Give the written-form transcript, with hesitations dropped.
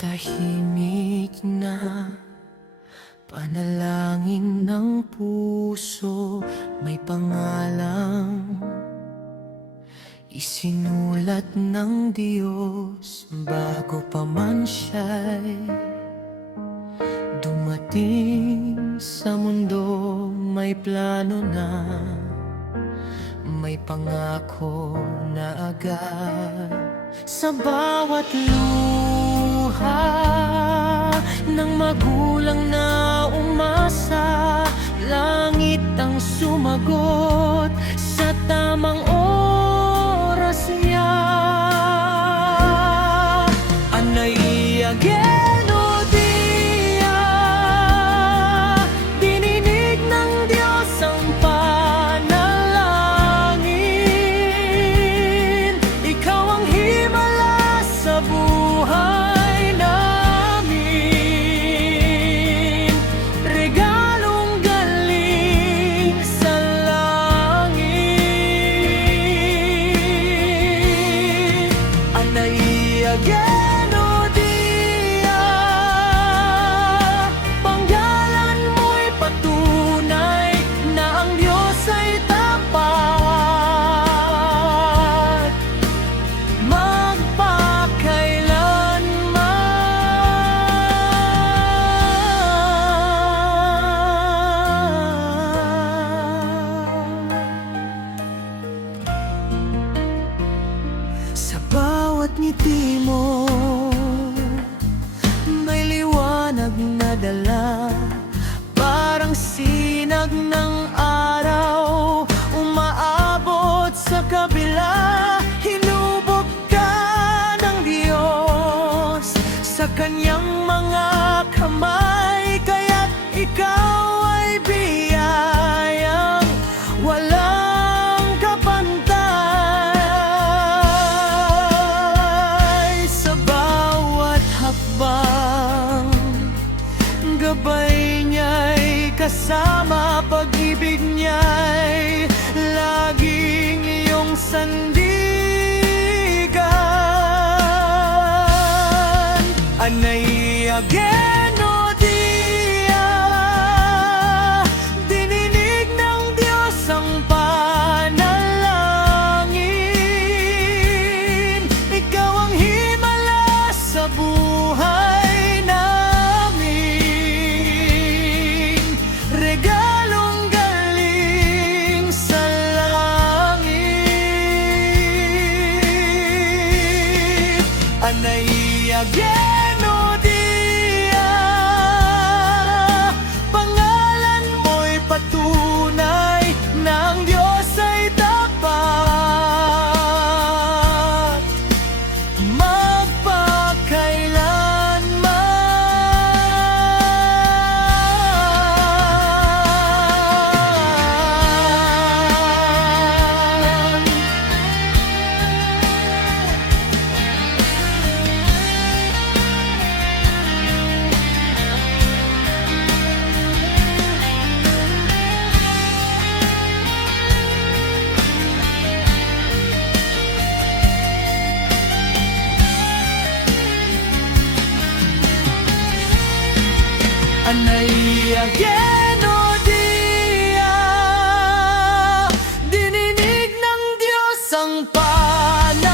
tahimik na panalangin ng puso, may pangalang isinulat ng Diyos bago pa man siya'y dumating sa mundo. May plano na, may pangako na agad sa bawat luha ng magulang na umasa. Langit ang sumagot sa tamang oras niya. Anay ageno dia, dininig ng Diyos ang panalangin. Ikaw ang himala sa buhay namin, regalong galing sa langit. Anay ageno dia, panggalan mo'y patunay na ang Diyos ay tapat magpakailanman. Sa bawat ngiti mo may liwanag na dala, parang sinag ng araw umaabot sa kabila. Hinubog ka ng Diyos sa kanyang mga kamay, kaya't ikaw ay biyayang walang kapantay. Sa bawat hakbang, gabay niya'y kasama, pag-ibig niya'y laging iyong sandigan. Anay ageno dia, dininig ng Diyos ang panalangin. Ikaw ang himala sa buhay namin, regalong galing sa langit. Anay ageno dia, pangalan mo'y patunay na ang Diyos ay tapat magpakailanman. Anay ageno dia, dininig ng Diyos ang panalangin.